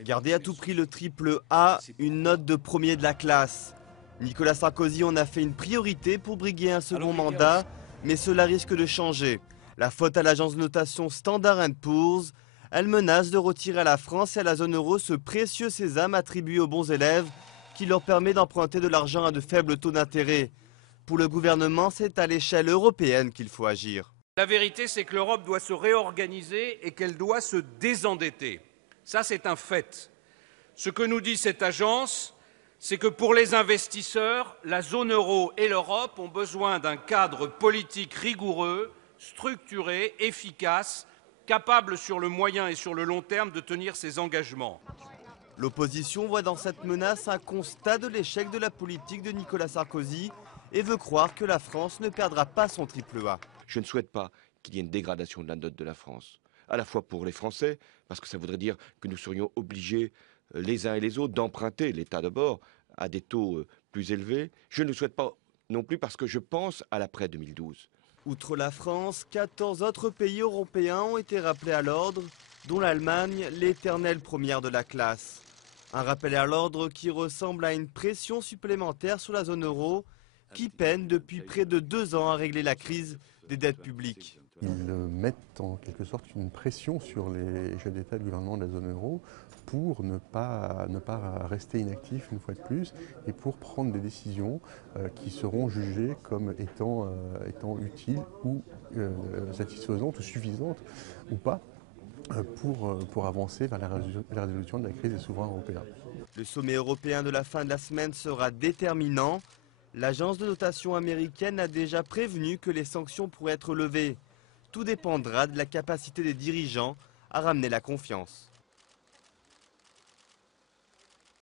Garder à tout prix le triple A, une note de premier de la classe. Nicolas Sarkozy en a fait une priorité pour briguer un second mandat, mais cela risque de changer. La faute à l'agence de notation Standard & Poor's. Elle menace de retirer à la France et à la zone euro ce précieux sésame attribué aux bons élèves qui leur permet d'emprunter de l'argent à de faibles taux d'intérêt. Pour le gouvernement, c'est à l'échelle européenne qu'il faut agir. La vérité, c'est que l'Europe doit se réorganiser et qu'elle doit se désendetter. Ça, c'est un fait. Ce que nous dit cette agence, c'est que pour les investisseurs, la zone euro et l'Europe ont besoin d'un cadre politique rigoureux, structuré, efficace, capable sur le moyen et sur le long terme de tenir ses engagements. L'opposition voit dans cette menace un constat de l'échec de la politique de Nicolas Sarkozy et veut croire que la France ne perdra pas son triple A. Je ne souhaite pas qu'il y ait une dégradation de la note de la France, à la fois pour les Français, parce que ça voudrait dire que nous serions obligés, les uns et les autres, d'emprunter, l'État d'abord, à des taux plus élevés. Je ne le souhaite pas non plus parce que je pense à l'après 2012. Outre la France, 14 autres pays européens ont été rappelés à l'ordre, dont l'Allemagne, l'éternelle première de la classe. Un rappel à l'ordre qui ressemble à une pression supplémentaire sur la zone euro, qui peine depuis près de 2 ans à régler la crise des dettes publiques. Ils mettent en quelque sorte une pression sur les chefs d'État et de gouvernement de la zone euro pour ne pas rester inactifs une fois de plus et pour prendre des décisions qui seront jugées comme étant utiles ou satisfaisantes ou suffisantes ou pas pour avancer vers la résolution de la crise des souverains européens. Le sommet européen de la fin de la semaine sera déterminant. L'agence de notation américaine a déjà prévenu que les sanctions pourraient être levées. Tout dépendra de la capacité des dirigeants à ramener la confiance.